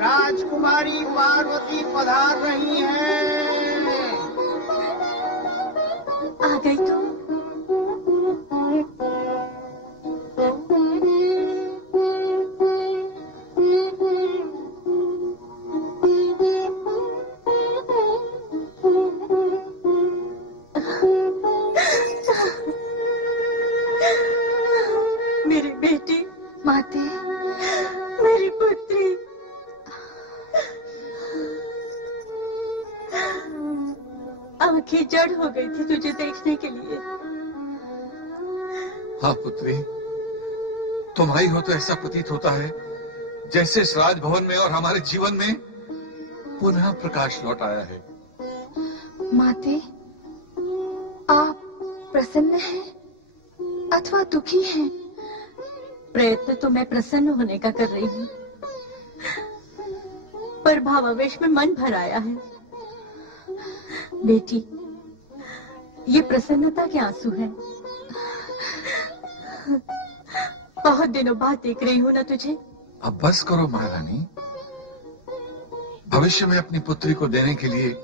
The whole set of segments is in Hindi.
राजकुमारी पार्वती पधार रही हैं। आ गई तो मेरी बेटी माते, मेरी पुत्री। आंखें जड़ हो गई थी तुझे देखने के लिए। हाँ पुत्री, तुम आई हो तो ऐसा प्रतीत होता है जैसे इस राजभवन में और हमारे जीवन में पुनः प्रकाश लौट आया है। माते, आप प्रसन्न हैं अथवा दुखी हैं? प्रयत्न तो मैं प्रसन्न होने का कर रही हूँ, पर भावावेश में मन भर आया है। बेटी, ये प्रसन्नता के आंसू हैं। बहुत दिनों बाद देख रही हूँ ना तुझे। अब बस करो महारानी, भविष्य में अपनी पुत्री को देने के लिए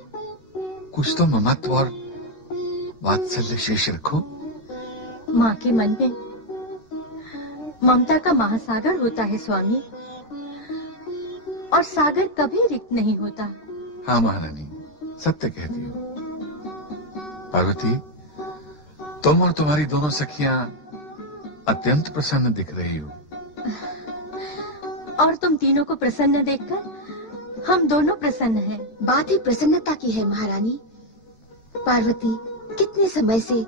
कुछ तो ममत्व और वात्सल्य शेष रखो। माँ के मन में ममता का महासागर होता है स्वामी, और सागर कभी रिक्त नहीं होता। हाँ महारानी, सत्य कहती हो। पार्वती, तुम और तुम्हारी दोनों सखियां अत्यंत प्रसन्न दिख रही हो। और तुम तीनों को प्रसन्न देखकर हम दोनों प्रसन्न हैं। बात ही प्रसन्नता की है महारानी। पार्वती कितने समय से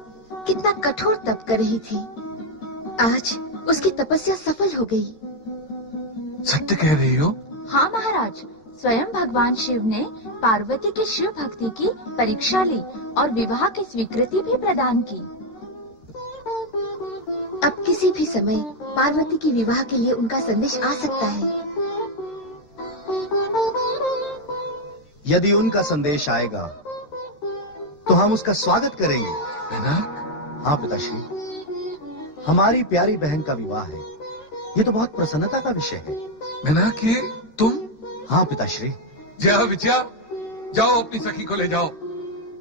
कितना कठोर तप कर रही थी, आज उसकी तपस्या सफल हो गई। सत्य कह रही हो? हाँ महाराज, स्वयं भगवान शिव ने पार्वती की शिव भक्ति की परीक्षा ली और विवाह की स्वीकृति भी प्रदान की। अब किसी भी समय पार्वती की विवाह के लिए उनका संदेश आ सकता है। यदि उनका संदेश आएगा तो हम उसका स्वागत करेंगे। हाँ पिताश्री, हमारी प्यारी बहन का विवाह है। ये तो बहुत प्रसन्नता का विषय है। मीनाक, ये तुम? हाँ पिताश्री। जया विजया, जाओ अपनी सखी को ले जाओ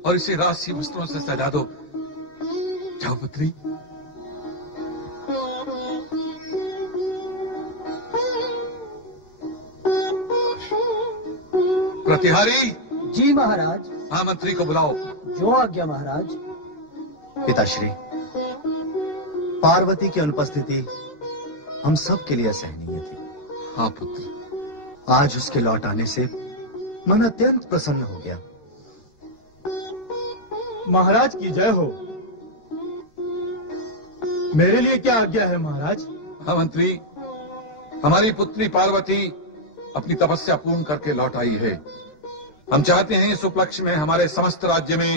और इसे राजसी वस्त्रों से सजा दो। जाओ पुत्री। प्रतिहारी। जी महाराज। हाँ, मंत्री को बुलाओ। जो आज्ञा महाराज। पिताश्री, पार्वती की अनुपस्थिति हम सब के लिए असहनीय थी। हाँ पुत्र। आज उसके लौट आने से मन अत्यंत प्रसन्न हो गया। महाराज की जय हो। मेरे लिए क्या आज्ञा है महाराज? हाँ मंत्री, हमारी पुत्री पार्वती अपनी तपस्या पूर्ण करके लौट आई है। हम चाहते हैं इस उपलक्ष्य में हमारे समस्त राज्य में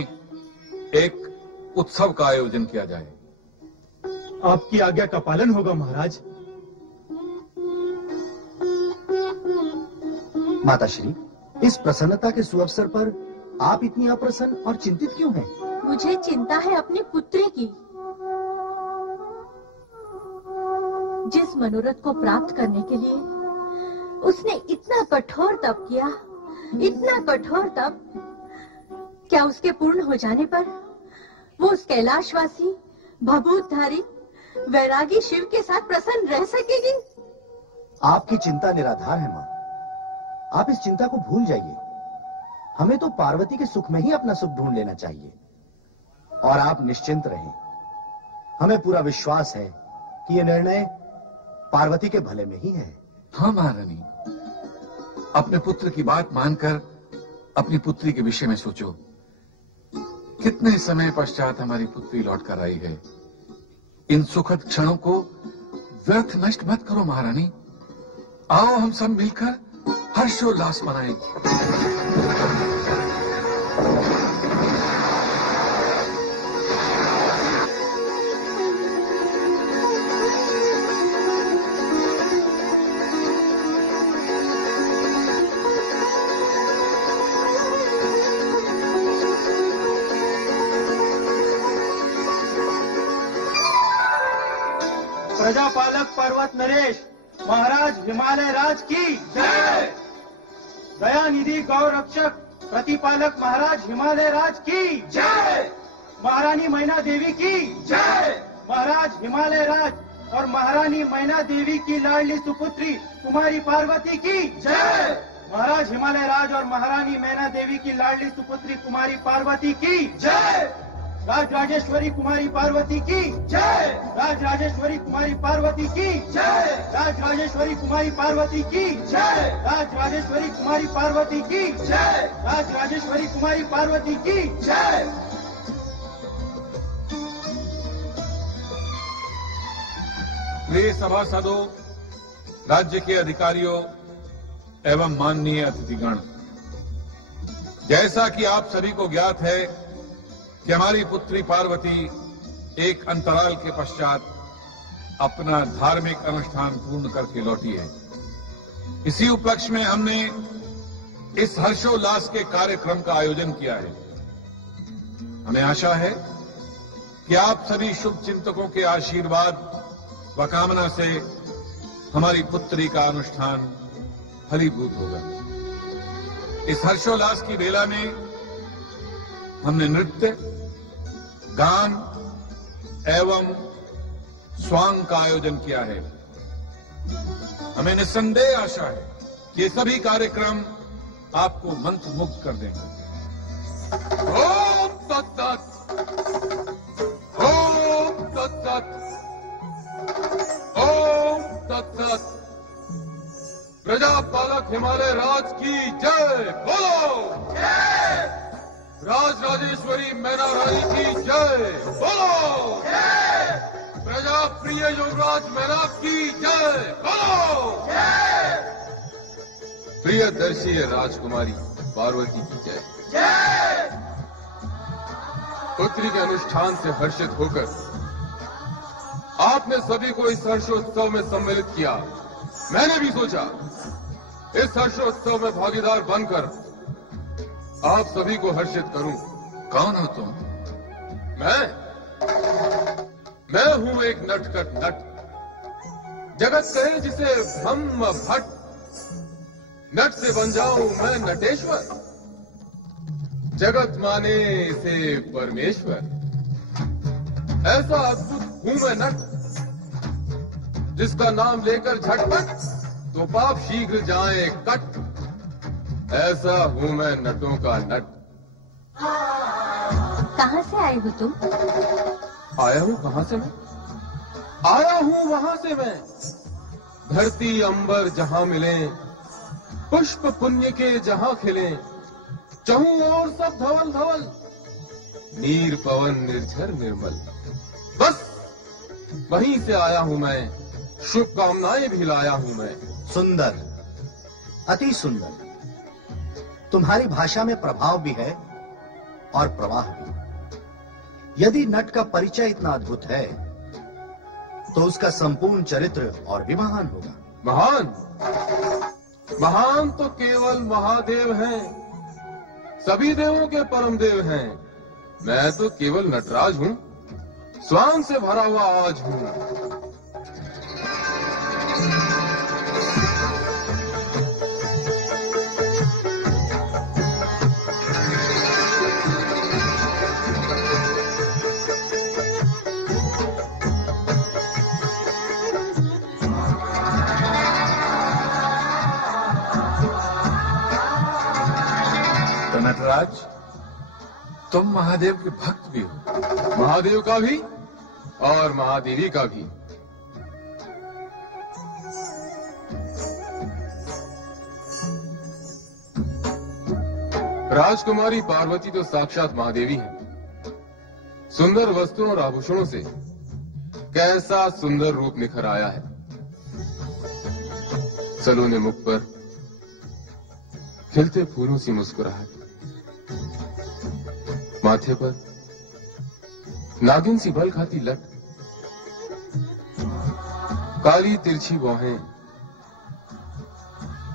एक उत्सव का आयोजन किया जाए। आपकी आज्ञा का पालन होगा महाराज। माताश्री, इस प्रसन्नता के सुअवसर पर आप इतनी अप्रसन्न और चिंतित क्यों हैं? मुझे चिंता है अपनी पुत्री की। जिस मनोरथ को प्राप्त करने के लिए उसने इतना कठोर तप किया, इतना कठोर तप, क्या उसके पूर्ण हो जाने पर वो उस कैलाशवासी भभूतधारी वैरागी शिव के साथ प्रसन्न रह सकेगी? आपकी चिंता निराधार है माँ। आप इस चिंता को भूल जाइए। हमें तो पार्वती के सुख में ही अपना सुख ढूंढ लेना चाहिए। और आप निश्चिंत रहें, हमें पूरा विश्वास है कि यह निर्णय पार्वती के भले में ही है। हाँ महारानी, अपने पुत्र की बात मानकर अपनी पुत्री के विषय में सोचो। कितने समय पश्चात हमारी पुत्री लौट कर आई है। इन सुखद क्षणों को व्यर्थ नष्ट मत करो महारानी। आओ हम सब मिलकर हर्षोल्लास मनाएं। प्रजापालक पर्वत नरेश महाराज हिमालय राज की जय। दया निधि गौ रक्षक प्रतिपालक महाराज हिमालय राज की जय। महारानी मैना देवी की जय। महाराज हिमालय राज और महारानी मैना देवी की लाडली सुपुत्री कुमारी पार्वती की जय। महाराज हिमालय राज और महारानी मैना देवी की लाडली सुपुत्री कुमारी पार्वती की जय। राज राजेश्वरी कुमारी पार्वती की जय। राज राजेश्वरी कुमारी पार्वती की जय। राज राजेश्वरी कुमारी पार्वती की जय। राज राजेश्वरी कुमारी पार्वती की जय। राज राजेश्वरी कुमारी पार्वती की जय। प्रिय सभासदों, राज्य के अधिकारियों एवं माननीय अतिथिगण, जैसा कि आप सभी को ज्ञात है कि हमारी पुत्री पार्वती एक अंतराल के पश्चात अपना धार्मिक अनुष्ठान पूर्ण करके लौटी है। इसी उपलक्ष्य में हमने इस हर्षोल्लास के कार्यक्रम का आयोजन किया है। हमें आशा है कि आप सभी शुभ चिंतकों के आशीर्वाद व कामना से हमारी पुत्री का अनुष्ठान फलीभूत होगा। इस हर्षोल्लास की बेला में हमने नृत्य, गान एवं स्वांग का आयोजन किया है। हमें निस्संदेह आशा है कि ये सभी कार्यक्रम आपको मंत्रमुग्ध कर देंगे। ओम तत्सत, ओम तत्सत, ओम तत्सत। प्रजापालक हिमालय राज की जय बोलो। राज राजेश्वरी मैना रानी की जय बोलो। प्रजा प्रिय युवराज मैना की जय बोलो। प्रिय प्रियदर्शी राजकुमारी पार्वती की जय। पुत्री के अनुष्ठान से हर्षित होकर आपने सभी को इस हर्षोत्सव में सम्मिलित किया। मैंने भी सोचा इस हर्षोत्सव में भागीदार बनकर आप सभी को हर्षित करूं। कौन हो तुम? मैं हूं एक नटखट नट। जगत कहे जिसे ब्रह्म भट्ट। नट से बन जाऊं मैं नटेश्वर, जगत माने से परमेश्वर। ऐसा अद्भुत हूं मैं नट, जिसका नाम लेकर झटपट तो पाप शीघ्र जाए कट। ऐसा हूं मैं नटों का नट। कहाँ से आए हो तुम? आया हूं कहां से मैं? आया हूं वहां से मैं। धरती अंबर जहां मिले, पुष्प पुण्य के जहां खिले, चहूं और सब धवल धवल, नीर पवन निर्झर निर्मल। बस वहीं से आया हूं मैं, शुभकामनाएं भी लाया हूं मैं। सुंदर, अति सुंदर। तुम्हारी भाषा में प्रभाव भी है और प्रवाह भी। यदि नट का परिचय इतना अद्भुत है तो उसका संपूर्ण चरित्र और भी महान होगा। महान? महान तो केवल महादेव हैं, सभी देवों के परम देव हैं। मैं तो केवल नटराज हूं, स्वांग से भरा हुआ आज हूं। नटराज, तुम महादेव के भक्त भी हो। महादेव का भी और महादेवी का भी। राजकुमारी पार्वती तो साक्षात महादेवी हैं। सुंदर वस्त्रों और आभूषणों से कैसा सुंदर रूप निखर आया है। सलोने मुख पर खिलते फूलों सी मुस्कुराहट, माथे पर नागिन सी बल खाती लट, काली तिरछी बाहें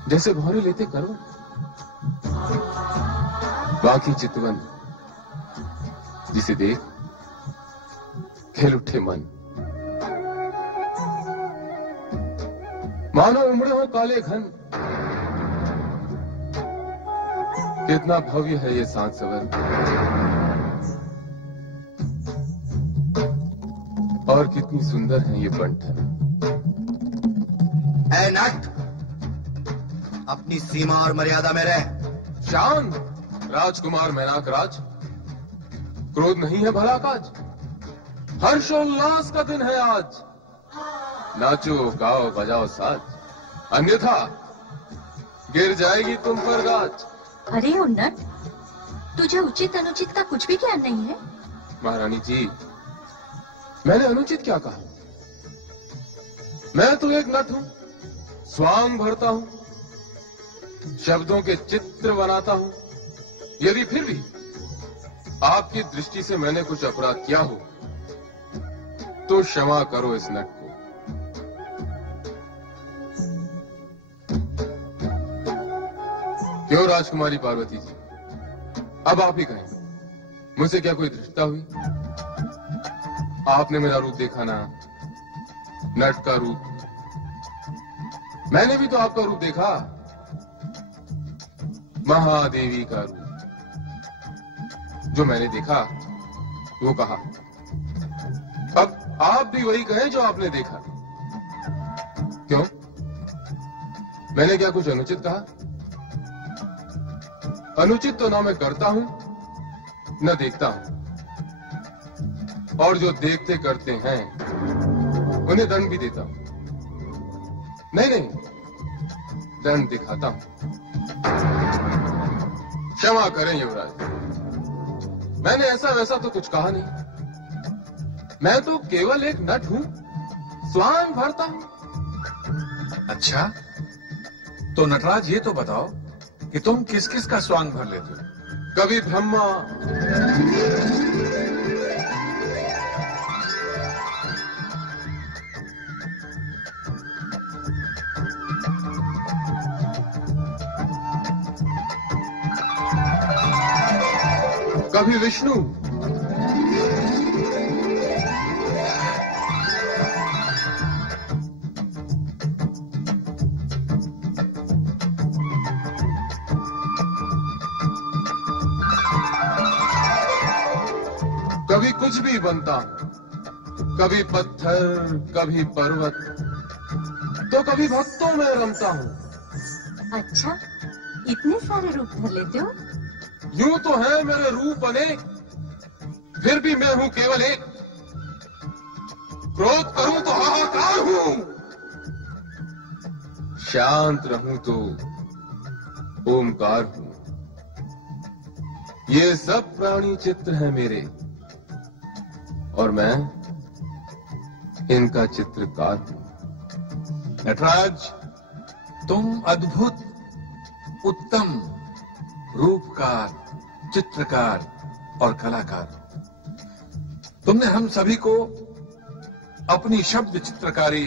जैसे भौरे लेते करो, बाकी चितवन जिसे देख खेल उठे मन। मानो उमड़े हो काले घन, कितना भव्य है ये सात सवर, और कितनी सुंदर है ये बंठन। ऐ नट, अपनी सीमा और मर्यादा में रह। शांत राजकुमार मैनाक राज, क्रोध नहीं है भला काज। हर्षोल्लास का दिन है आज, नाचो गाओ बजाओ साज, अन्यथा गिर जाएगी तुम पर गाज। अरे ओ नट, तुझे उचित अनुचित का कुछ भी ज्ञान नहीं है? महारानी जी, मैंने अनुचित क्या कहा? मैं तो एक नट हूं, स्वांग भरता हूं, शब्दों के चित्र बनाता हूं। यदि फिर भी आपकी दृष्टि से मैंने कुछ अपराध किया हो तो क्षमा करो इस नट को। क्यों राजकुमारी पार्वती जी, अब आप ही कहें, मुझसे क्या कोई धृष्टता हुई? आपने मेरा रूप देखा ना, नट का रूप। मैंने भी तो आपका रूप देखा, महादेवी का रूप। जो मैंने देखा वो कहा, अब आप भी वही कहें जो आपने देखा। क्यों, मैंने क्या कुछ अनुचित कहा? अनुचित तो ना मैं करता हूं न देखता हूं, और जो देखते करते हैं उन्हें दंड भी देता हूं। नहीं, दंड दिखाता हूं। क्षमा करें युवराज, मैंने ऐसा वैसा तो कुछ कहा नहीं। मैं तो केवल एक नट हूं, स्वांग भरता हूं। अच्छा, तो नटराज ये तो बताओ कि तुम किस किस का स्वांग भर लेते हो? कभी ब्रह्मा, कभी विष्णु, कभी कुछ भी बनता हूं, कभी पत्थर, कभी पर्वत, तो कभी भक्तों में रमता हूं। अच्छा, इतने सारे रूप धर लेते हो? यूं तो है मेरे रूप अनेक, फिर भी मैं हूं केवल एक। क्रोध करूं तो हाहाकार हूं, शांत रहूं तो ओमकार हूं। ये सब प्राणी चित्र हैं मेरे, और मैं इनका चित्रकार हूं। नटराज, तुम अद्भुत, उत्तम रूपकार, चित्रकार और कलाकार। तुमने हम सभी को अपनी शब्द चित्रकारी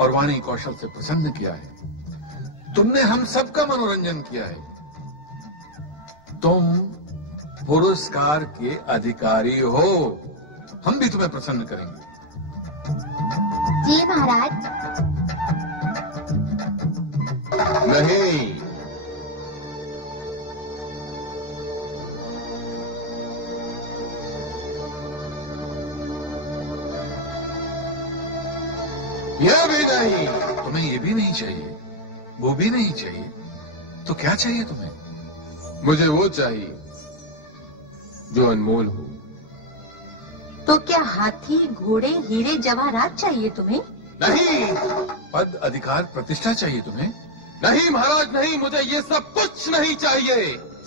और वाणी कौशल से प्रसन्न किया है। तुमने हम सबका मनोरंजन किया है। तुम पुरस्कार के अधिकारी हो। हम भी तुम्हें प्रसन्न करेंगे। जी महाराज। नहीं, यह भी नहीं। तुम्हें ये भी नहीं चाहिए, वो भी नहीं चाहिए, तो क्या चाहिए तुम्हें? मुझे वो चाहिए जो अनमोल हो। तो क्या हाथी, घोड़े, हीरे जवाहरात चाहिए तुम्हें? नहीं। पद, अधिकार, प्रतिष्ठा चाहिए तुम्हें? नहीं महाराज, नहीं, मुझे ये सब कुछ नहीं चाहिए।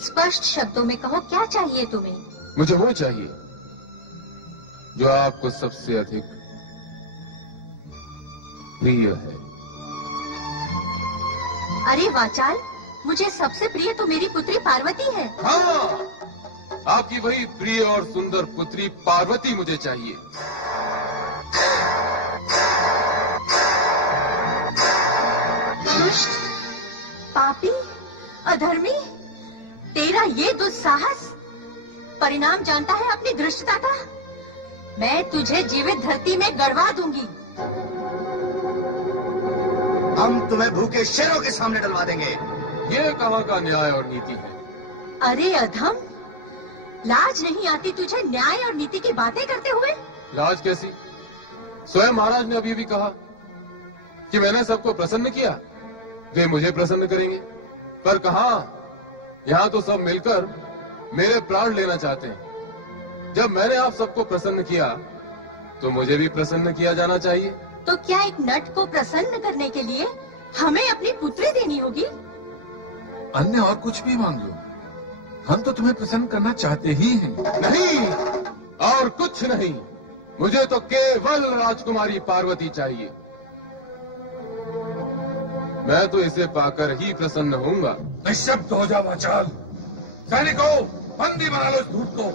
स्पष्ट शब्दों में कहो, क्या चाहिए तुम्हें? मुझे वो चाहिए जो आपको सबसे अधिक प्रिय है। अरे वाचाल, मुझे सबसे प्रिय तो मेरी पुत्री पार्वती है। हाँ, आपकी वही प्रिय और सुंदर पुत्री पार्वती मुझे चाहिए। दुष्ट, पापी, अधर्मी, तेरा ये दुस्साहस परिणाम जानता है अपनी धृष्टता का। मैं तुझे जीवित धरती में गड़वा दूंगी। हम तुम्हें भूखे शेरों के सामने डलवा देंगे। ये कहाँ का न्याय और नीति है? अरे अधम, लाज नहीं आती तुझे न्याय और नीति की बातें करते हुए? लाज कैसी? स्वयं महाराज ने अभी भी कहा कि मैंने सबको प्रसन्न किया, वे मुझे प्रसन्न करेंगे। पर कहाँ, यहाँ तो सब मिलकर मेरे प्राण लेना चाहते हैं। जब मैंने आप सबको प्रसन्न किया तो मुझे भी प्रसन्न किया जाना चाहिए। तो क्या एक नट को प्रसन्न करने के लिए हमें अपनी पुत्री देनी होगी? अन्य और कुछ भी मांग लो, हम तो तुम्हें प्रसन्न करना चाहते ही हैं। नहीं, और कुछ नहीं, मुझे तो केवल राजकुमारी पार्वती चाहिए। मैं तो इसे पाकर ही प्रसन्न होऊंगा। निःशब्द हो जा वाचाल। सैनिकों, बंदी बना लो इस धूर्त को।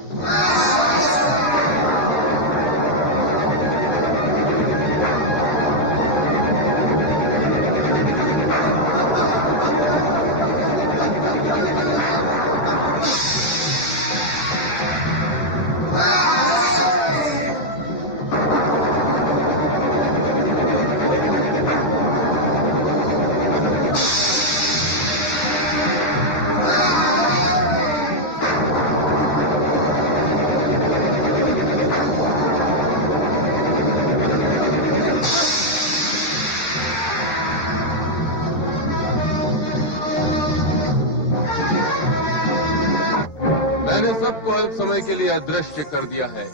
समय के लिए अदृश्य कर दिया है।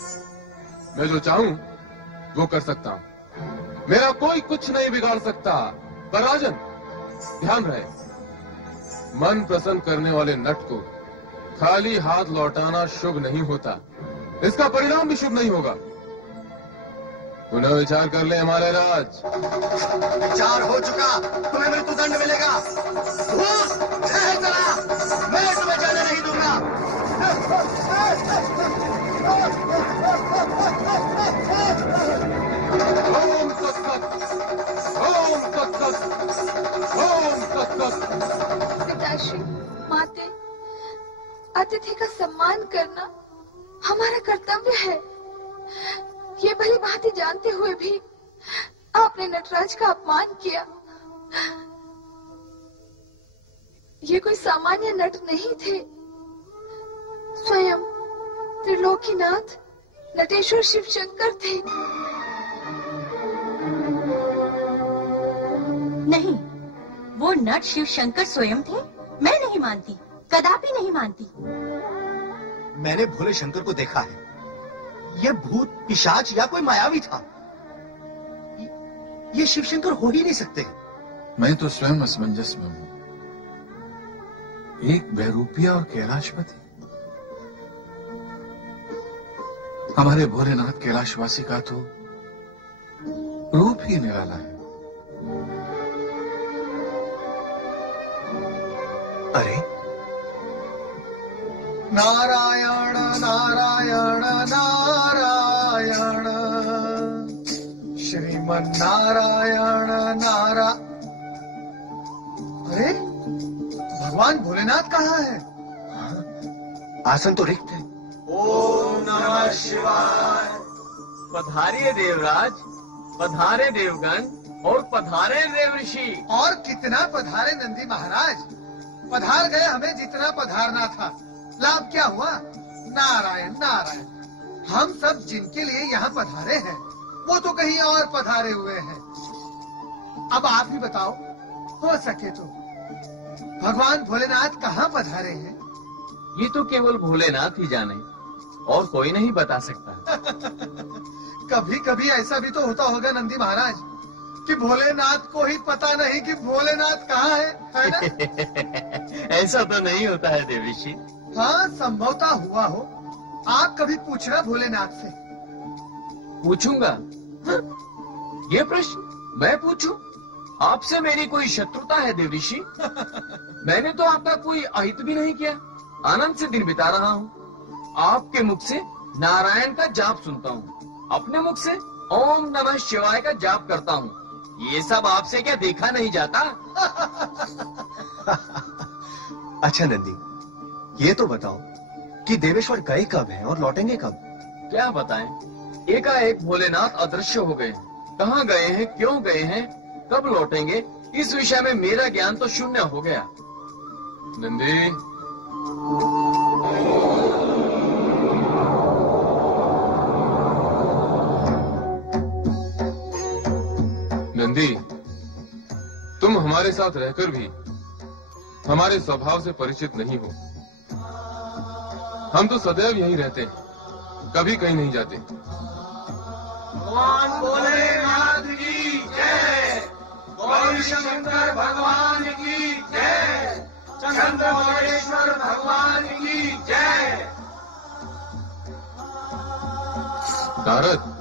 मैं जो चाहूं वो कर सकता हूं। मेरा कोई कुछ नहीं बिगाड़ सकता। पर राजन, ध्यान रहे, मन प्रसन्न करने वाले नट को खाली हाथ लौटाना शुभ नहीं होता। इसका परिणाम भी शुभ नहीं होगा। पुनः विचार कर ले हमारे राज। विचार हो चुका, तुम्हें मृत्युदंड मिलेगा। पिताश्री, माते, अतिथि का सम्मान करना हमारा कर्तव्य है। ये भली भांति जानते हुए भी आपने नटराज का अपमान किया। ये कोई सामान्य नट नहीं थे, स्वयं त्रिलोकीनाथ नटेश्वर शिव शंकर थे। नहीं, वो नट शिव शंकर स्वयं थे। मैं नहीं मानती, कदापि नहीं मानती। मैंने भोले शंकर को देखा है। ये भूत, पिशाच या कोई मायावी था। ये शिव शंकर हो ही नहीं सकते। मैं तो स्वयं असमंजस में हूं। एक बहरूपिया और कैलाशपति। हमारे भोलेनाथ कैलाशवासी का तो रूप ही निराला है। अरे नारायण नारायण नारायण श्रीमन नारायण नारा। अरे भगवान भोलेनाथ कहाँ है? आसन तो रिक्त है। ओम नमः शिवाय। पधारिए देवराज, पधारे देवगण और पधारे देव ऋषि। और कितना पधारे नंदी महाराज। पधार गए हमें जितना पधारना था। लाभ क्या हुआ? नारायण नारायण। हम सब जिनके लिए यहाँ पधारे हैं वो तो कहीं और पधारे हुए हैं। अब आप ही बताओ, हो सके तो भगवान भोलेनाथ कहाँ पधारे हैं? ये तो केवल भोलेनाथ ही जाने, और कोई नहीं बता सकता। कभी कभी ऐसा भी तो होता होगा नंदी महाराज कि भोलेनाथ को ही पता नहीं कि भोलेनाथ कहाँ है ना? ऐसा तो नहीं होता है देव ऋषि। हाँ, संभवतः हुआ हो। आप कभी पूछना भोलेनाथ से। पूछूंगा। ये प्रश्न मैं पूछूं? आपसे मेरी कोई शत्रुता है देव ऋषि? मैंने तो आपका कोई अहित भी नहीं किया। आनंद से दिन बिता रहा हूँ। आपके मुख से नारायण का जाप सुनता हूँ, अपने मुख से ओम नमः शिवाय का जाप करता हूँ। ये सब आपसे क्या देखा नहीं जाता? अच्छा नंदी, ये तो बताओ कि देवेश्वर गए कब हैं और लौटेंगे कब? क्या बताएं? एकाएक भोलेनाथ अदृश्य हो गए। कहाँ गए हैं, क्यों गए हैं, कब लौटेंगे, इस विषय में मेरा ज्ञान तो शून्य हो गया। नंदी, नंदी, तुम हमारे साथ रहकर भी हमारे स्वभाव से परिचित नहीं हो। हम तो सदैव यहीं रहते हैं, कभी कहीं नहीं जाते। भगवान भोलेनाथ की जय। गौरी शंकर भगवान की जय। चंद्रमौलेश्वर भगवान की जय। नारद,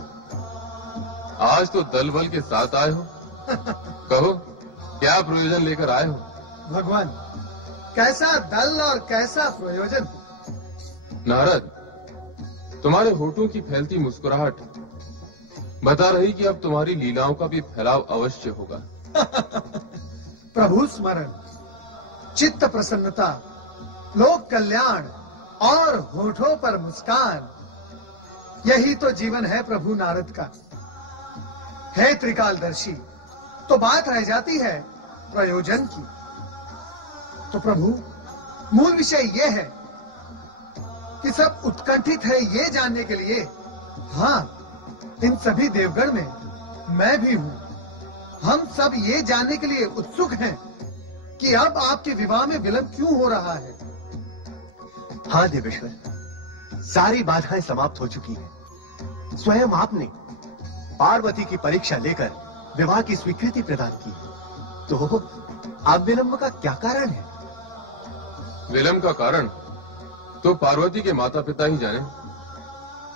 आज तो दल बल के साथ आए हो। कहो, क्या प्रयोजन लेकर आए हो? भगवान, कैसा दल और कैसा प्रयोजन। नारद, तुम्हारे होठों की फैलती मुस्कुराहट बता रही कि अब तुम्हारी लीलाओं का भी फैलाव अवश्य होगा। प्रभु स्मरण, चित्त प्रसन्नता, लोक कल्याण और होठों पर मुस्कान, यही तो जीवन है प्रभु नारद का। है त्रिकालदर्शी, तो बात रह जाती है प्रयोजन की। तो प्रभु, मूल विषय ये है कि सब उत्कंठित है ये जानने के लिए। हाँ, इन सभी देवगण में मैं भी हूँ। हम सब ये जानने के लिए उत्सुक हैं कि अब आपके विवाह में विलंब क्यों हो रहा है। हाँ देवेश्वर, सारी बाधाएं समाप्त हो चुकी हैं। स्वयं आपने पार्वती की परीक्षा लेकर विवाह की स्वीकृति प्रदान की। तो अब विलंब का क्या कारण है? विलंब का कारण तो पार्वती के माता पिता ही जाने।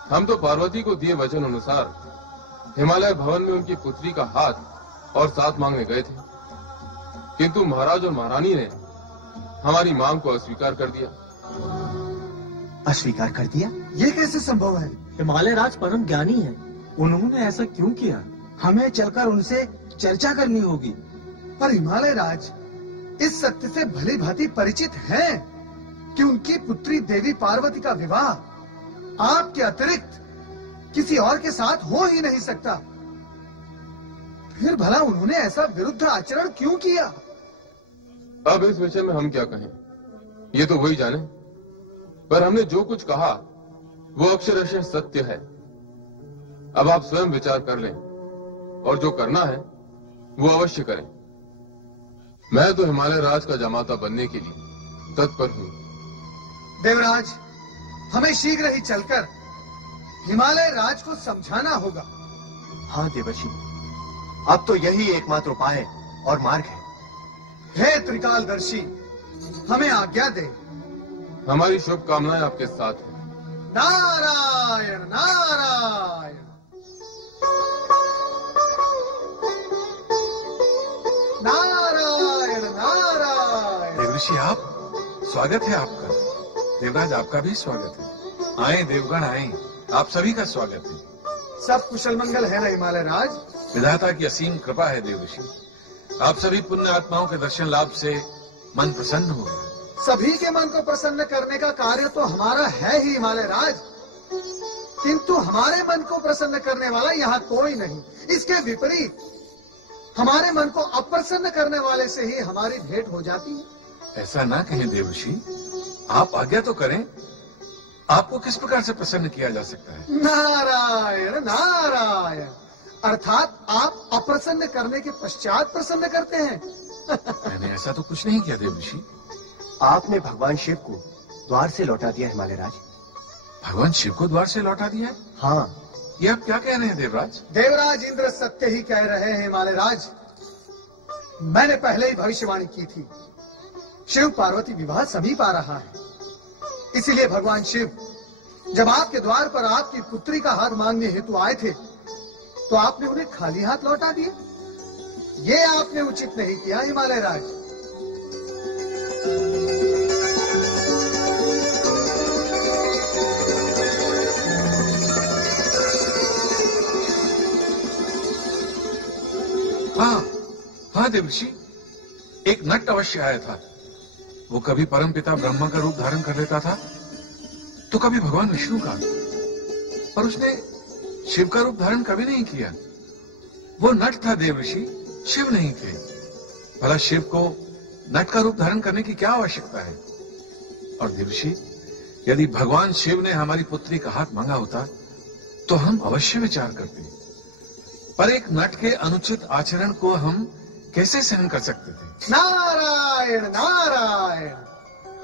हम तो पार्वती को दिए वचन अनुसार हिमालय भवन में उनकी पुत्री का हाथ और साथ मांगने गए थे, किंतु महाराज और महारानी ने हमारी मांग को अस्वीकार कर दिया। अस्वीकार कर दिया? ये कैसे संभव है? हिमालय राज परम ज्ञानी है, उन्होंने ऐसा क्यों किया? हमें चलकर उनसे चर्चा करनी होगी। पर हिमालय राज, इस सत्य से भली भांति परिचित हैं कि उनकी पुत्री देवी पार्वती का विवाह आपके अतिरिक्त किसी और के साथ हो ही नहीं सकता। फिर भला उन्होंने ऐसा विरुद्ध आचरण क्यों किया? अब इस विषय में हम क्या कहें, ये तो वही जाने। पर हमने जो कुछ कहा वो अक्षरशः सत्य है। अब आप स्वयं विचार कर लें और जो करना है वो अवश्य करें। मैं तो हिमालय राज का जमाता बनने के लिए तत्पर हूं। देवराज, हमें शीघ्र ही चलकर हिमालय राज को समझाना होगा। हाँ देवर्षि, अब तो यही एकमात्र उपाय और मार्ग है। हे त्रिकालदर्शी, हमें आज्ञा दे। हमारी शुभकामनाएं आपके साथ हैं। नारायण नारायण। नारायण नारायण। देवर्षि, आप, स्वागत है आपका। देवराज, आपका भी स्वागत है। आए देवगण आए, आप सभी का स्वागत है। सब कुशल मंगल है ना हिमालय राज? विधाता की असीम कृपा है देवर्षि। आप सभी पुण्य आत्माओं के दर्शन लाभ से मन प्रसन्न हो गया। सभी के मन को प्रसन्न करने का कार्य तो हमारा है ही हिमालय राज, किंतु हमारे मन को प्रसन्न करने वाला यहाँ कोई नहीं। इसके विपरीत हमारे मन को अप्रसन्न करने वाले से ही हमारी भेंट हो जाती है। ऐसा ना कहें देवर्षि, आप आज्ञा तो करें। आपको किस प्रकार से प्रसन्न किया जा सकता है? नारायण नारायण। अर्थात आप अप्रसन्न करने के पश्चात प्रसन्न करते हैं। मैंने ऐसा तो कुछ नहीं किया देवर्षि। आपने भगवान शिव को द्वार से लौटा दिया हिमालय राज। भगवान शिव को द्वार से लौटा दिया? हाँ। ये आप क्या कह रहे हैं देवराज? देवराज इंद्र सत्य ही कह रहे हैं हिमालय राज। मैंने पहले ही भविष्यवाणी की थी, शिव पार्वती विवाह समीप आ रहा है। इसीलिए भगवान शिव जब आपके द्वार पर आपकी पुत्री का हाथ मांगने हेतु आए थे तो आपने उन्हें खाली हाथ लौटा दिया। ये आपने उचित नहीं किया हिमालय राज। हाँ देवर्षि, एक नट अवश्य आया था। वो कभी परमपिता ब्रह्मा का रूप धारण कर लेता था तो कभी भगवान विष्णु का, पर उसने शिव का रूप धारण कभी नहीं किया। वो नट था देवर्षि, शिव नहीं थे। भला शिव को नट का रूप धारण करने की क्या आवश्यकता है? और देवर्षि, यदि भगवान शिव ने हमारी पुत्री का हाथ मांगा होता तो हम अवश्य विचार करते, पर एक नट के अनुचित आचरण को हम कैसे सहन कर सकते थे? नारायण नारायण।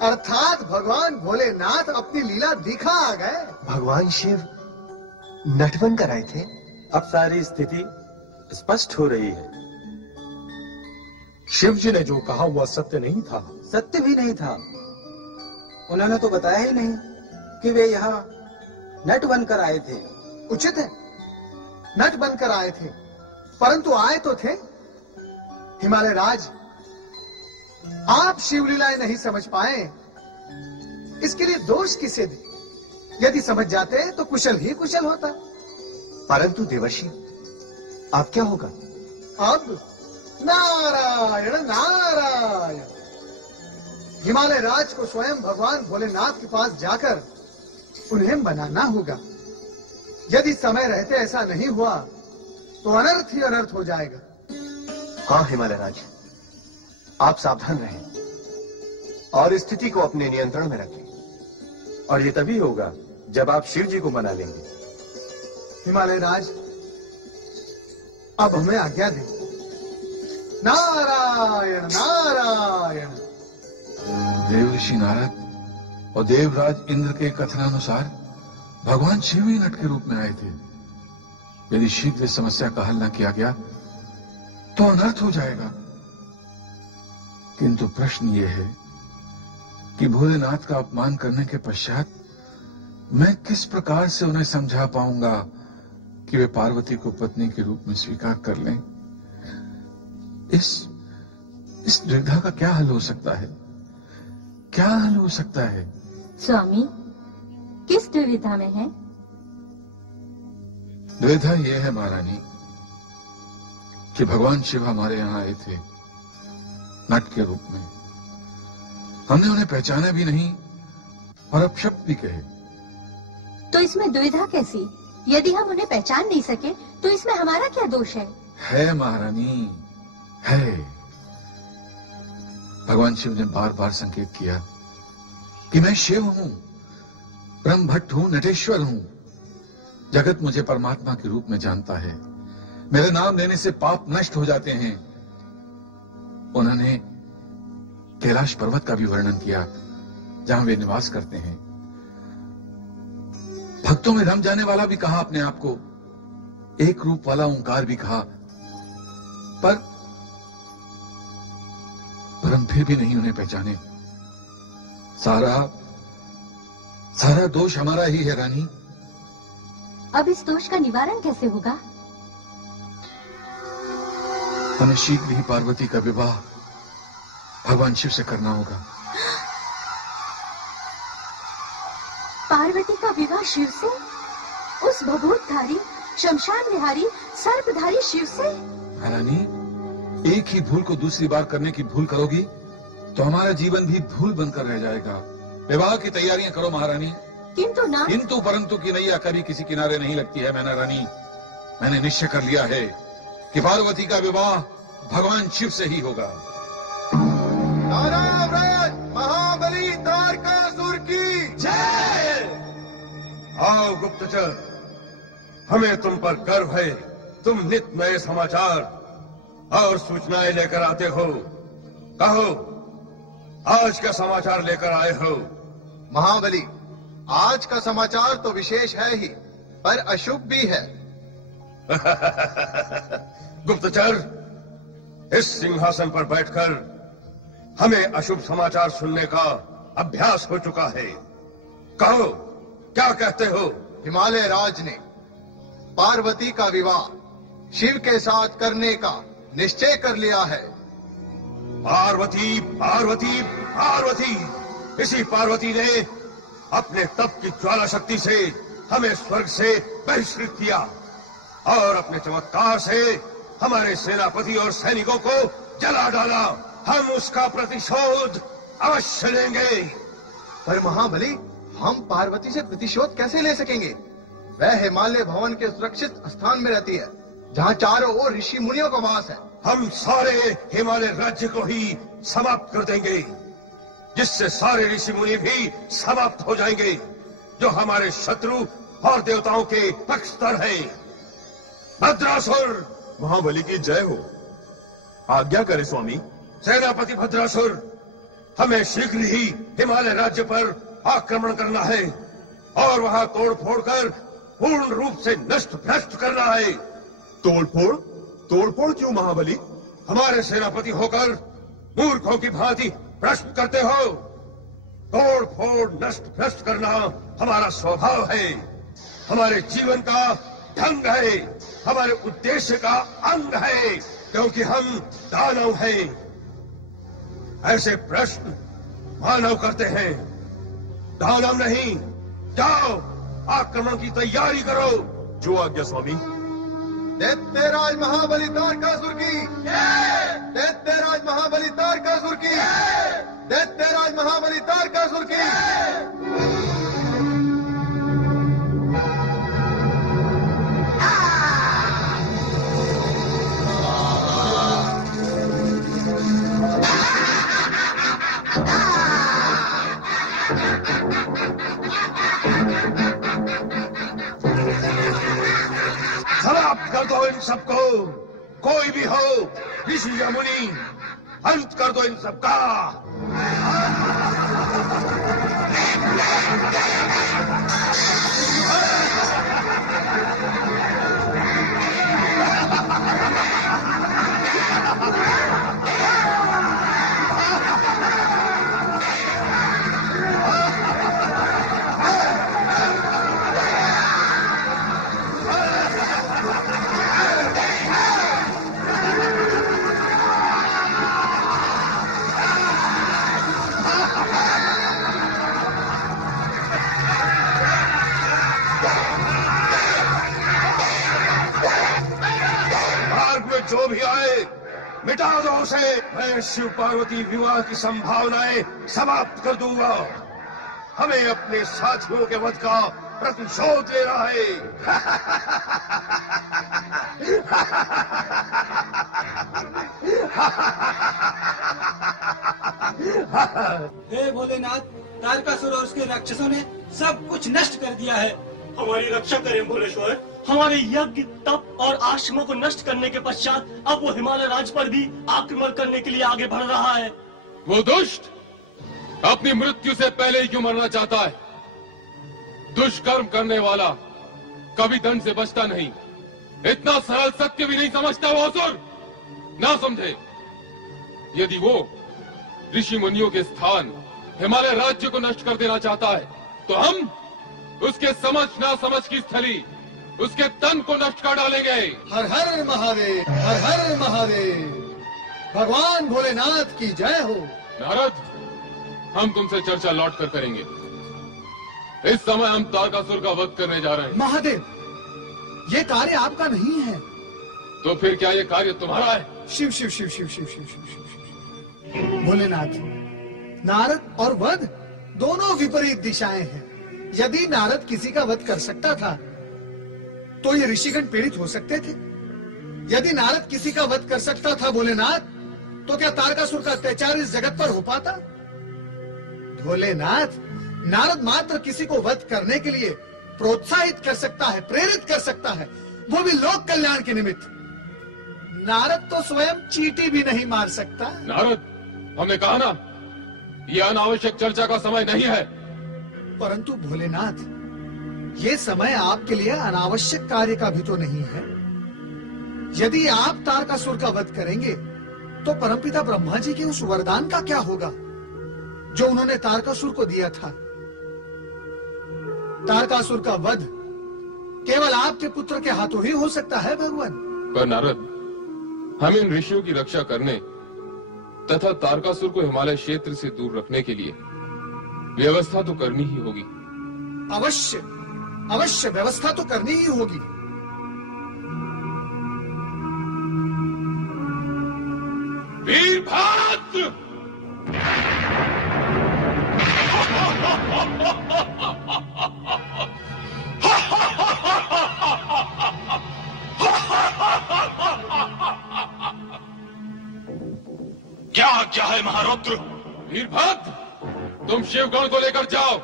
अर्थात भगवान भोलेनाथ अपनी लीला दिखा आ गए। भगवान शिव नट बनकर आए थे। अब सारी स्थिति स्पष्ट हो रही है। शिव जी ने जो कहा वह सत्य नहीं था। सत्य भी नहीं था। उन्होंने तो बताया ही नहीं कि वे यहाँ नट बनकर आए थे। उचित है, नट बनकर आए थे, परंतु आए तो थे। हिमालय राज, आप शिवलीलाएं नहीं समझ पाए, इसके लिए दोष किसे दे? यदि समझ जाते तो कुशल ही कुशल होता। परंतु देवर्षि, अब क्या होगा? अब नारायण नारायण। हिमालय राज को स्वयं भगवान भोलेनाथ के पास जाकर उन्हें मनाना होगा। यदि समय रहते ऐसा नहीं हुआ तो अनर्थ ही अनर्थ हो जाएगा। हाँ हिमालय राज, आप सावधान रहें और स्थिति को अपने नियंत्रण में रखें। और ये तभी होगा जब आप शिव जी को मना लेंगे। हिमालय राज, अब हमें आज्ञा दें। नारायण नारायण। देवर्षि नारद और देवराज इंद्र के कथनानुसार भगवान शिव ही नट के रूप में आए थे। यदि शीघ्र इस समस्या का हल न किया गया तो अनर्थ हो जाएगा। किंतु प्रश्न यह है कि भोलेनाथ का अपमान करने के पश्चात मैं किस प्रकार से उन्हें समझा पाऊंगा कि वे पार्वती को पत्नी के रूप में स्वीकार कर लें। इस दुविधा का क्या हल हो सकता है? क्या हल हो सकता है? स्वामी, किस दुविधा में है? दुविधा यह है महारानी कि भगवान शिव हमारे यहाँ आए थे, नट के रूप में। हमने उन्हें पहचाना भी नहीं और अपशब्द भी कहे। तो इसमें दुविधा कैसी? यदि हम उन्हें पहचान नहीं सके तो इसमें हमारा क्या दोष है? है महारानी, है। भगवान शिव ने बार बार संकेत किया कि मैं शिव हूं, ब्रह्म भट्ट हूं, नटेश्वर हूं। जगत मुझे परमात्मा के रूप में जानता है। मेरे नाम लेने से पाप नष्ट हो जाते हैं। उन्होंने कैलाश पर्वत का भी वर्णन किया जहां वे निवास करते हैं। भक्तों में रम जाने वाला भी कहा अपने आप को, एक रूप वाला ओंकार भी कहा, पर हम फिर भी नहीं उन्हें पहचाने। सारा दोष हमारा ही है रानी। अब इस दोष का निवारण कैसे होगा? हमें शीघ्र ही पार्वती का विवाह भगवान शिव से करना होगा। पार्वती का विवाह शिव से? उस भभूतधारी, शमशान विहारी, सर्पधारी शिव से? रानी, एक ही भूल को दूसरी बार करने की भूल करोगी तो हमारा जीवन भी भूल बनकर रह जाएगा। विवाह की तैयारियां करो महारानी। किंतु परंतु की नैया कभी किसी किनारे नहीं लगती है मैना रानी। मैंने निश्चय कर लिया है कि पार्वती का विवाह भगवान शिव से ही होगा। महाबली तारकासुर की जय। आओ गुप्तचर, हमें तुम पर गर्व है। तुम नित नए समाचार और सूचनाएं लेकर आते हो। कहो, आज का समाचार लेकर आए हो? महाबली, आज का समाचार तो विशेष है ही, पर अशुभ भी है। गुप्तचर, इस सिंहासन पर बैठकर हमें अशुभ समाचार सुनने का अभ्यास हो चुका है। कहो, क्या कहते हो? हिमालय राज ने पार्वती का विवाह शिव के साथ करने का निश्चय कर लिया है। पार्वती, पार्वती, पार्वती! इसी पार्वती ने अपने तप की ज्वाला शक्ति से हमें स्वर्ग से बहिष्कृत किया और अपने चमत्कार से हमारे सेनापति और सैनिकों को जला डाला। हम उसका प्रतिशोध अवश्य लेंगे। पर महाबली, हम पार्वती से प्रतिशोध कैसे ले सकेंगे? वह हिमालय भवन के सुरक्षित स्थान में रहती है जहाँ चारों ओर ऋषि मुनियों का वास है। हम सारे हिमालय राज्य को ही समाप्त कर देंगे, जिससे सारे ऋषि मुनि भी समाप्त हो जाएंगे जो हमारे शत्रु और देवताओं के पक्षधर हैं। भद्रासुर! महाबली की जय हो। आज्ञा करे स्वामी। सेनापति भद्रासुर, हमें शीघ्र ही हिमालय राज्य पर आक्रमण करना है और वहां तोड़ फोड़ कर पूर्ण रूप से नष्ट भ्रष्ट करना है। तोड़फोड़? तोड़फोड़ क्यों महाबली? हमारे सेनापति होकर मूर्खों की भांति प्रश्न करते हो। तोड़ फोड़ नष्ट भ्रष्ट करना हमारा स्वभाव है, हमारे जीवन का ढंग है, हमारे उद्देश्य का अंग है, क्योंकि हम दानव हैं। ऐसे प्रश्न मानव करते हैं, दानव नहीं। जाओ, आक्रमण की तैयारी करो। जो आज्ञा स्वामी। दैत्यराज महाबली तारकासुर की, दैत्यराज महाबली तारकासुर की, दैत्यराज महाबली तारकासुर की। समाप्त कर दो इन सबको, कोई भी हो, ऋषि या मुनि, अंत कर दो इन सबका। मिटा दो उसे। मैं शिव पार्वती विवाह की संभावनाएं समाप्त कर दूंगा। हमें अपने साथियों के वध का प्रतिशोध लेना है। हे भोलेनाथ, तारकासुर और उसके राक्षसों ने सब कुछ नष्ट कर दिया है। हमारी रक्षा करें भोलेश्वर। हमारे यज्ञ, तप और आश्रमों को नष्ट करने के पश्चात अब वो हिमालय राज्य पर भी आक्रमण करने के लिए आगे बढ़ रहा है। वो दुष्ट अपनी मृत्यु से पहले ही क्यों मरना चाहता है? दुष्कर्म करने वाला कभी दंड से बचता नहीं। इतना सरल सत्य भी नहीं समझता वो असुर। ना समझे। यदि वो ऋषि मुनियों के स्थान हिमालय राज्य को नष्ट कर देना चाहता है, तो हम उसके समझ ना समझ की स्थली, उसके तन को नष्ट कर डालेंगे। हर हर महादेव, हर हर महादेव। भगवान भोलेनाथ की जय हो। नारद, हम तुमसे चर्चा लौट कर करेंगे। इस समय हम तारकासुर का वध करने जा रहे हैं। महादेव, ये कार्य आपका नहीं है। तो फिर क्या ये कार्य तुम्हारा है? शिव शिव शिव शिव शिव शिव शिव शिव। भोलेनाथ, नारद और वध दोनों विपरीत दिशाएं हैं। यदि नारद किसी का वध कर सकता था तो ये ऋषिगण पीड़ित हो सकते थे। यदि नारद किसी का वध कर सकता था भोलेनाथ, तो क्या तारकासुर का अत्याचार इस जगत पर हो पाता? भोलेनाथ, नारद मात्र किसी को वध करने के लिए प्रोत्साहित कर सकता है, प्रेरित कर सकता है, वो भी लोक कल्याण के निमित्त। नारद तो स्वयं चींटी भी नहीं मार सकता। नारद, हमने कहा ना, ये अनावश्यक चर्चा का समय नहीं है। परंतु भोलेनाथ, ये समय आपके लिए अनावश्यक कार्य का भी तो नहीं है। यदि आप तारकासुर का वध करेंगे तो परमपिता ब्रह्मा जी के उस वरदान का क्या होगा जो उन्होंने तारकासुर को दिया था? तारकासुर का वध केवल आपके पुत्र के हाथों ही हो सकता है भगवान। पर नारद, हम इन ऋषियों की रक्षा करने तथा तारकासुर को हिमालय क्षेत्र से दूर रखने के लिए व्यवस्था तो करनी ही होगी। अवश्य अवश्य व्यवस्था तो करनी ही होगी। वीरभद्र! क्या आज्ञा है महारुद्र? वीरभद्र, तुम शिवगण को लेकर जाओ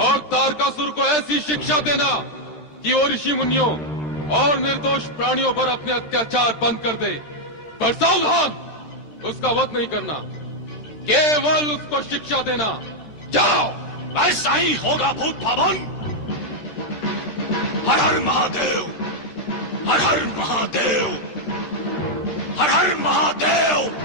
और तारकासुर को ऐसी शिक्षा देना कि वो ऋषि मुनियों और निर्दोष प्राणियों पर अपने अत्याचार बंद कर दे। पर सावधान, उसका वध नहीं करना, केवल उसको शिक्षा देना। जाओ, ऐसा ही होगा भूत भवन। हर हर महादेव, हर हर महादेव, हर हर महादेव।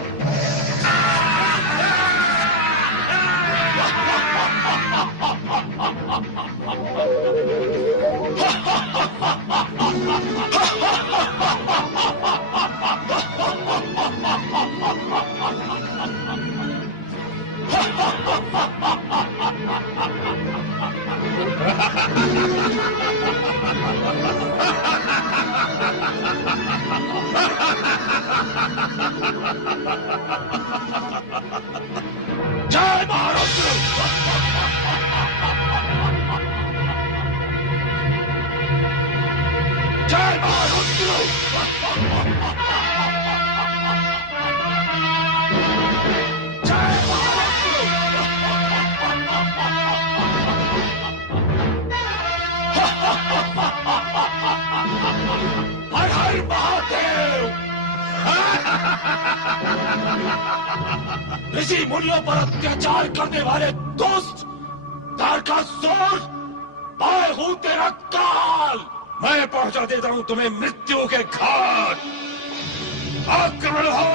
जय महारुद्र! जय महारुद्र! हर हर महादेव! ऋषि मुनियों पर अत्याचार करने वाले दुष्ट तारकासुर, मैं हूं तेरा काल। मैं पहुंचा देता हूं तुम्हें मृत्यु के घाट। आक्रमण हो!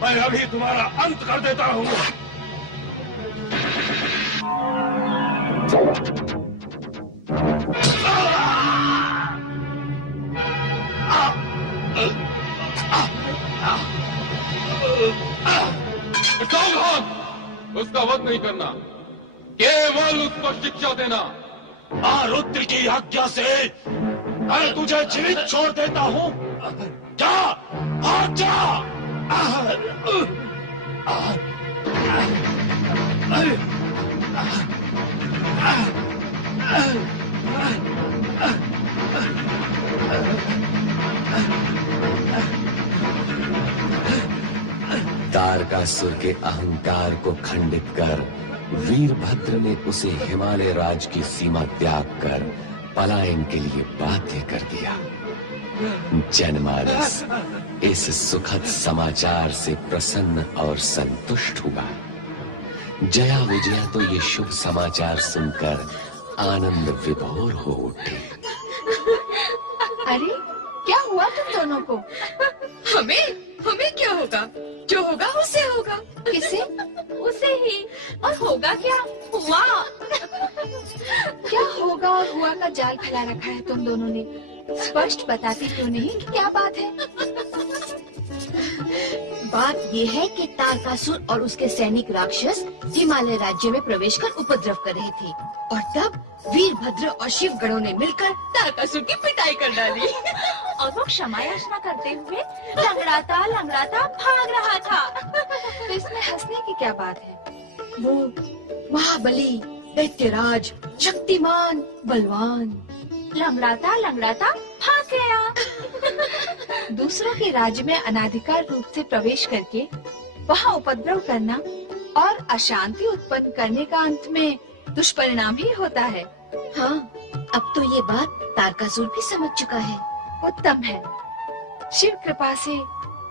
मैं अभी तुम्हारा अंत कर देता हूँ। उसका वध नहीं करना, केवल उसको शिक्षा देना। रुद्र की आज्ञा से मैं तुझे जीवित छोड़ देता हूँ। जा, भाग जा। तारकासुर के अहंकार को खंडित कर वीरभद्र ने उसे हिमालय राज की सीमा त्याग कर पलायन के लिए बाध्य कर दिया। जनमानस इस सुखद समाचार से प्रसन्न और संतुष्ट हुआ। जया विजया तो ये शुभ समाचार सुनकर आनंद विभोर हो उठे। अरे क्या हुआ तुम दोनों को? हमें क्या होगा? जो होगा उससे होगा। किसे? उसे ही। और होगा क्या? हुआ। क्या होगा और हुआ का जाल फैला रखा है तुम दोनों ने। स्पष्ट बताती क्यों नहीं कि क्या बात है? बात ये है कि तारकासुर और उसके सैनिक राक्षस हिमालय राज्य में प्रवेश कर उपद्रव कर रहे थे और तब वीरभद्र और शिव गणों ने मिलकर तारकासुर की पिटाई कर डाली। और वो क्षमा याचना करते हुए लंगड़ाता भाग रहा था। तो इसमें हंसने की क्या बात है? वो महाबली, दैत्यराज, शक्तिमान, बलवान लंगड़ाता भाग गया। दूसरों के राज्य में अनाधिकार रूप से प्रवेश करके वहाँ उपद्रव करना और अशांति उत्पन्न करने का अंत में दुष्परिणाम ही होता है। हाँ, अब तो ये बात तारकासुर भी समझ चुका है। उत्तम है। शिव कृपा से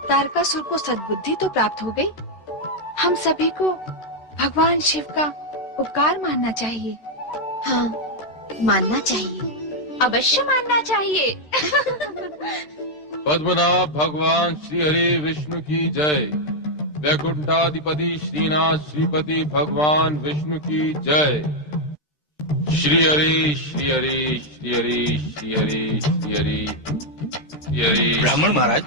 तारकासुर को सद्बुद्धि तो प्राप्त हो गई। हम सभी को भगवान शिव का उपकार मानना चाहिए। हाँ, मानना चाहिए, अवश्य मानना चाहिए। पद्मनाभ भगवान श्री हरि विष्णु की जय। वैकुंठाधिपति श्रीनाथ श्रीपति भगवान विष्णु की जय। श्री हरि श्री हरि श्री हरि श्री हरि श्री हरि श्री हरि। ब्राह्मण महाराज,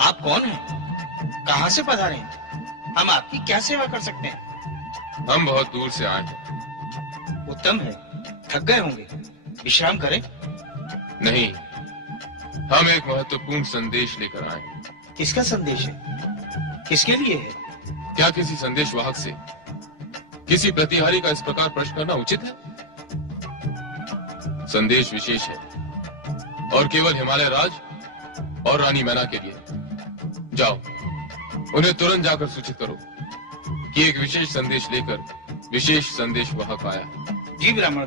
आप कौन हैं? कहाँ से पधारे हैं? हम आपकी क्या सेवा कर सकते हैं? हम बहुत दूर से आए हैं। उत्तम है। थक गए होंगे, विश्राम करें। नहीं, हम एक महत्वपूर्ण संदेश लेकर आए हैं। किसका संदेश है? किसके लिए है? क्या किसी संदेश वाहक से किसी प्रतिहारी का इस प्रकार प्रश्न करना उचित है? संदेश विशेष है और केवल हिमालय राज और रानी मैना के लिए। जाओ, उन्हें तुरंत जाकर सूचित करो कि एक विशेष संदेश लेकर विशेष संदेश वाहक आया। जी ब्राह्मण,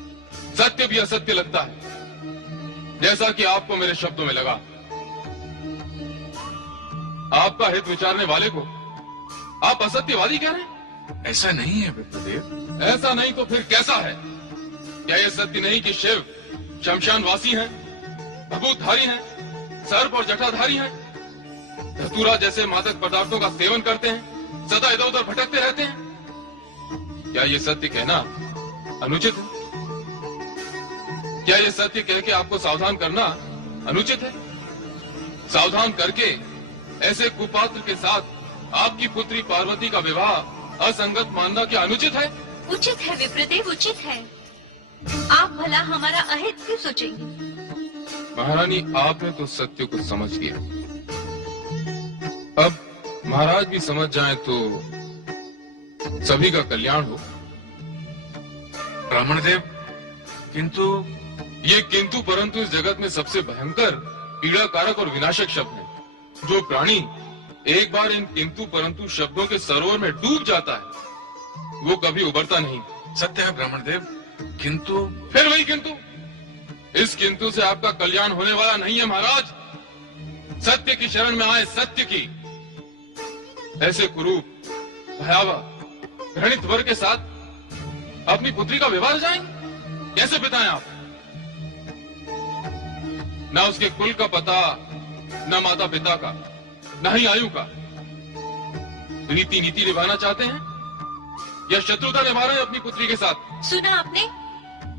सत्य भी असत्य लगता है, जैसा कि आपको मेरे शब्दों में लगा। आपका हित विचारने वाले को आप असत्यवादी कह रहे हैं? ऐसा नहीं है विप्रदेव। ऐसा नहीं तो फिर कैसा है? क्या यह सत्य नहीं कि शिव शमशानवासी हैं, भभूतधारी हैं, सर्प और जटाधारी हैं, धतूरा जैसे मादक पदार्थों का सेवन करते हैं, सदा इधर उधर भटकते रहते हैं? क्या यह सत्य कहना अनुचित है? क्या यह सत्य कह के आपको सावधान करना अनुचित है? सावधान करके ऐसे कुपात्र के साथ आपकी पुत्री पार्वती का विवाह असंगत मानना क्या अनुचित है? उचित है विप्रदेव, उचित है। आप भला हमारा अहित क्यों सोचेंगे? महारानी, आपने तो सत्य को समझ लिया। अब महाराज भी समझ जाएं तो सभी का कल्याण हो। ब्राह्मणदेव, किंतु ये किंतु परंतु इस जगत में सबसे भयंकर, पीड़ाकारक और विनाशक शब्द है। जो प्राणी एक बार इन किंतु परंतु शब्दों के सरोवर में डूब जाता है, वो कभी उबरता नहीं। सत्य है ब्राह्मणदेव, किंतु फिर वही किंतु। इस किंतु से आपका कल्याण होने वाला नहीं है महाराज। सत्य की शरण में आए, सत्य की। ऐसे कुरूप, भयावह, घृणित वर के साथ अपनी पुत्री का विवाह जाएंगे? कैसे बिताएं आप? ना उसके कुल का पता, न माता पिता का, न ही आयु का। रीति नीति निभाना चाहते हैं या शत्रुता निभा रहे हैं अपनी पुत्री के साथ? सुना आपने?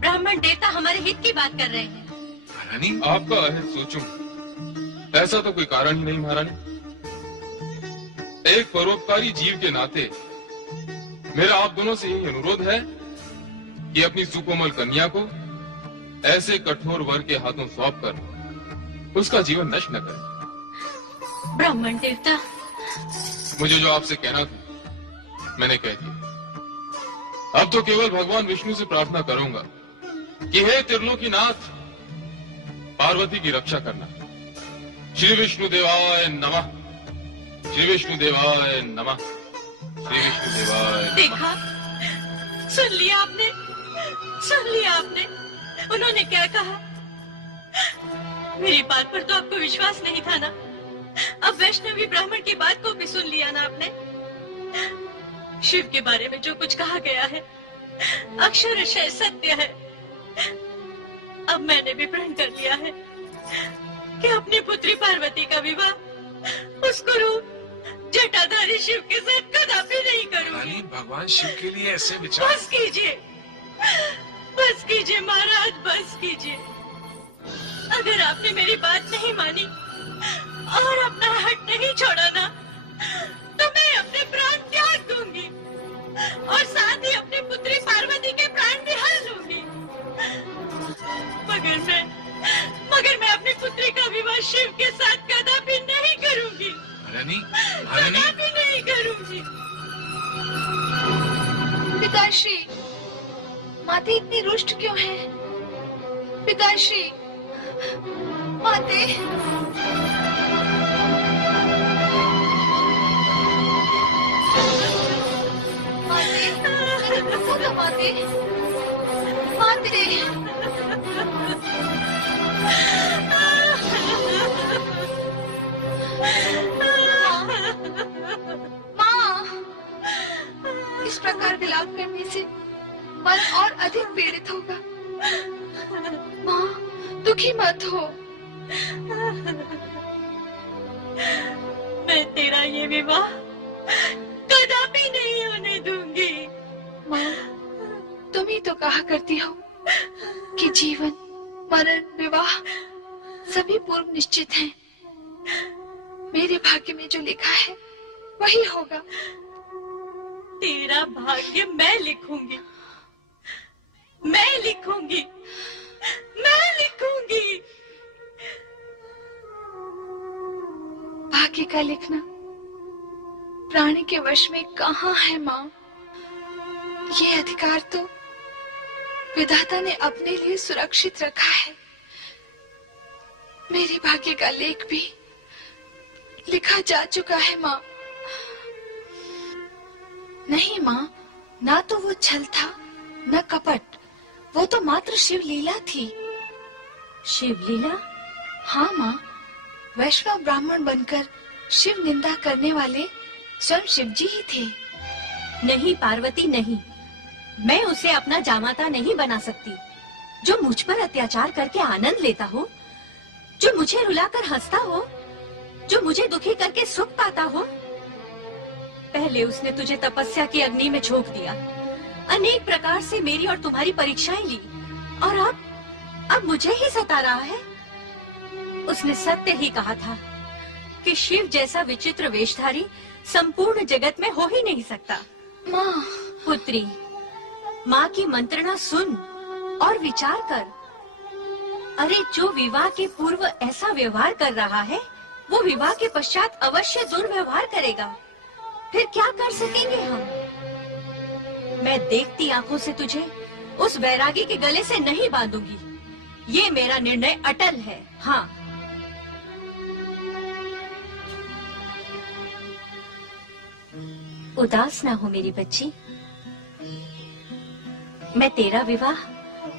ब्राह्मण देवता हमारे हित की बात कर रहे हैं। महारानी, आपका अहित सोचूं, ऐसा तो कोई कारण ही नहीं महारानी। एक परोपकारी जीव के नाते मेरा आप दोनों से यही अनुरोध है कि अपनी सुकोमल कन्या को ऐसे कठोर वर के हाथों सौंपकर उसका जीवन नष्ट न करें। ब्राह्मण देवता, मुझे जो आपसे कहना था मैंने कह दिया। अब तो केवल भगवान विष्णु से प्रार्थना करूंगा कि हे त्रिलोकीनाथ, पार्वती की रक्षा करना। श्री विष्णु देवाय नमः, श्री विष्णु देवाय नमः, श्री विष्णु देवाय नमः। देखा, सुन लिया आपने, सुन लिया आपने। उन्होंने क्या कहा? मेरी बात पर तो आपको विश्वास नहीं था ना? अब वैष्णवी ब्राह्मण की बात को भी सुन लिया ना आपने? शिव के बारे में जो कुछ कहा गया है अक्षरशः सत्य है। अब मैंने भी प्रण कर लिया है कि अपनी पुत्री पार्वती का विवाह उस कुरूप जटाधारी शिव के साथ कदापि नहीं करूंगी। भगवान शिव के लिए ऐसे विचार। बस कीजिए, बस कीजिए महाराज, बस कीजिए। अगर आपने मेरी बात नहीं मानी और अपना हट नहीं छोड़ा ना, तो मैं अपने प्राण त्याग दूंगी और साथ ही अपनी पुत्री पार्वती के प्राण भी हर लूंगी। मगर मैं अपनी पुत्री का विवाह शिव के साथ कदापि नहीं करूंगी। कदापि नहीं करूंगी। पिताश्री, माते इतनी रुष्ट क्यों है? पिताश्री, माते। माते, माते, माँ, इस प्रकार विलाप करने से मन और अधिक पीड़ित होगा। माँ, दुखी मत हो। मैं तेरा ये विवाह कदापि नहीं होने दूंगी। माँ, तुम ही तो कहा करती हो कि जीवन, मरण, विवाह सभी पूर्व निश्चित हैं। मेरे भाग्य में जो लिखा है वही होगा। तेरा भाग्य मैं लिखूंगी, मैं लिखूंगी, मैं लिखूंगी। भाग्य का लिखना प्राणी के वश में कहाँ है माँ? ये अधिकार तो विधाता ने अपने लिए सुरक्षित रखा है। मेरे भाग्य का लेख भी लिखा जा चुका है माँ। नहीं माँ, ना तो वो छल था, न कपट, वो तो मात्र शिव लीला थी। शिव लीला? हाँ माँ, वैष्णव ब्राह्मण बनकर शिव निंदा करने वाले स्वयं शिव जी ही थे। नहीं पार्वती नहीं, मैं उसे अपना जामाता नहीं बना सकती, जो मुझ पर अत्याचार करके आनंद लेता हो, जो मुझे रुलाकर हंसता हो, जो मुझे दुखी करके सुख पाता हो। पहले उसने तुझे तपस्या की अग्नि में झोंक दिया, अनेक प्रकार से मेरी और तुम्हारी परीक्षाएं ली, और अब मुझे ही सता रहा है। उसने सत्य ही कहा था कि शिव जैसा विचित्र वेशधारी संपूर्ण जगत में हो ही नहीं सकता। माँ, पुत्री, माँ की मंत्रणा सुन और विचार कर। अरे जो विवाह के पूर्व ऐसा व्यवहार कर रहा है, वो विवाह के पश्चात अवश्य दुर्व्यवहार करेगा। फिर क्या कर सकेंगे हम? मैं देखती आंखों से तुझे उस वैरागी के गले से नहीं बांधूंगी। ये मेरा निर्णय अटल है। हाँ, उदास ना हो मेरी बच्ची। मैं तेरा विवाह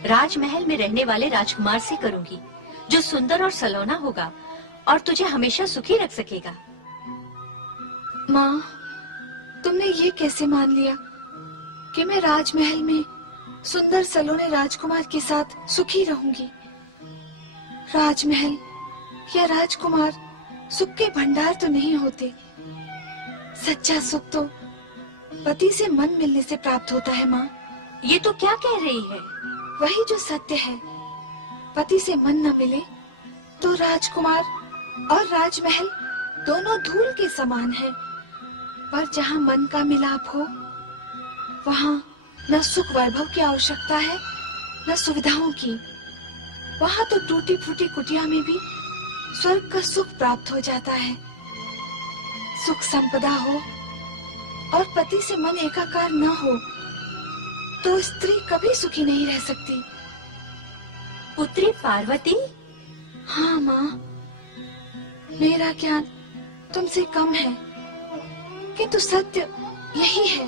राजमहल में रहने वाले राजकुमार से करूंगी, जो सुंदर और सलोना होगा और तुझे हमेशा सुखी रख सकेगा। माँ, तुमने ये कैसे मान लिया कि मैं राजमहल में सुंदर सलोने राजकुमार के साथ सुखी रहूंगी? राजमहल या राजकुमार सुख के भंडार तो नहीं होते। सच्चा सुख तो पति से मन मिलने से प्राप्त होता है। माँ, ये तो क्या कह रही है? वही जो सत्य है। पति से मन न मिले तो राजकुमार और राजमहल दोनों धूल के समान हैं। पर जहाँ मन का मिलाप हो, वहाँ न सुख वैभव की आवश्यकता है न सुविधाओं की। वहाँ तो टूटी फूटी कुटिया में भी स्वर्ग का सुख प्राप्त हो जाता है। सुख संपदा हो और पति से मन एकाकार न हो तो स्त्री कभी सुखी नहीं रह सकती। पुत्री पार्वती? हाँ माँ, मेरा ज्ञान तुमसे कम है, किंतु सत्य यही है।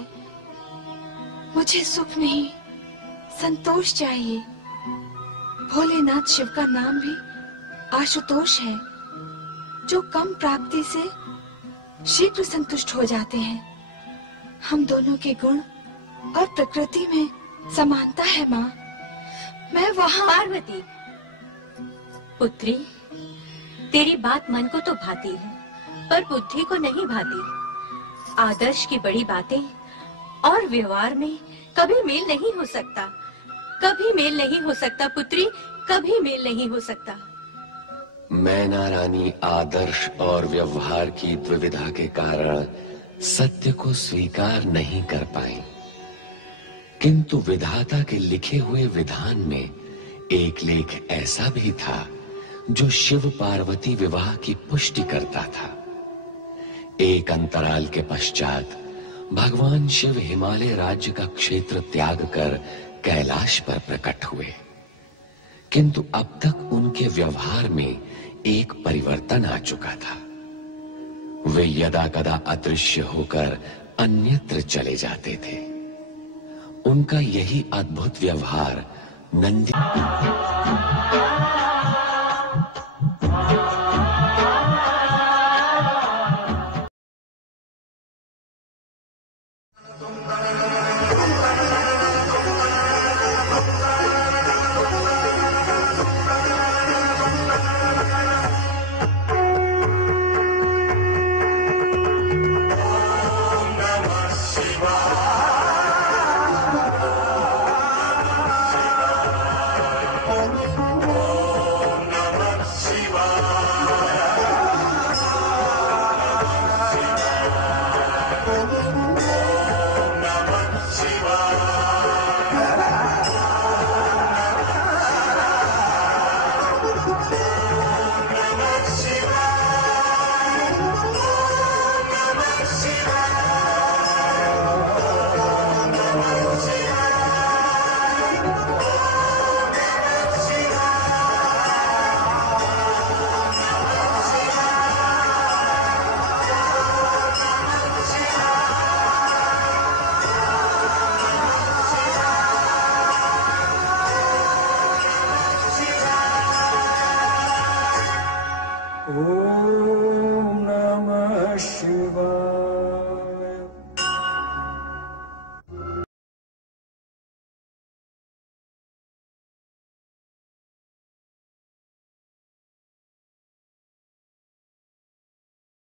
मुझे सुख नहीं, संतोष चाहिए। भोलेनाथ शिव का नाम भी आशुतोष है, जो कम प्राप्ति से शीघ्र संतुष्ट हो जाते हैं। हम दोनों के गुण और प्रकृति में समानता है माँ। मैं वहाँ। पार्वती पुत्री, तेरी बात मन को तो भाती है, पर बुद्धि को नहीं भाती। आदर्श की बड़ी बातें और व्यवहार में कभी मेल नहीं हो सकता। कभी मेल नहीं हो सकता पुत्री, कभी मेल नहीं हो सकता। मैना रानी आदर्श और व्यवहार की द्विविधा के कारण सत्य को स्वीकार नहीं कर पाई, किंतु विधाता के लिखे हुए विधान में एक लेख ऐसा भी था जो शिव पार्वती विवाह की पुष्टि करता था। एक अंतराल के पश्चात भगवान शिव हिमालय राज्य का क्षेत्र त्याग कर कैलाश पर प्रकट हुए, किंतु अब तक उनके व्यवहार में एक परिवर्तन आ चुका था। वे यदा कदा अदृश्य होकर अन्यत्र चले जाते थे। उनका यही अद्भुत व्यवहार नंदी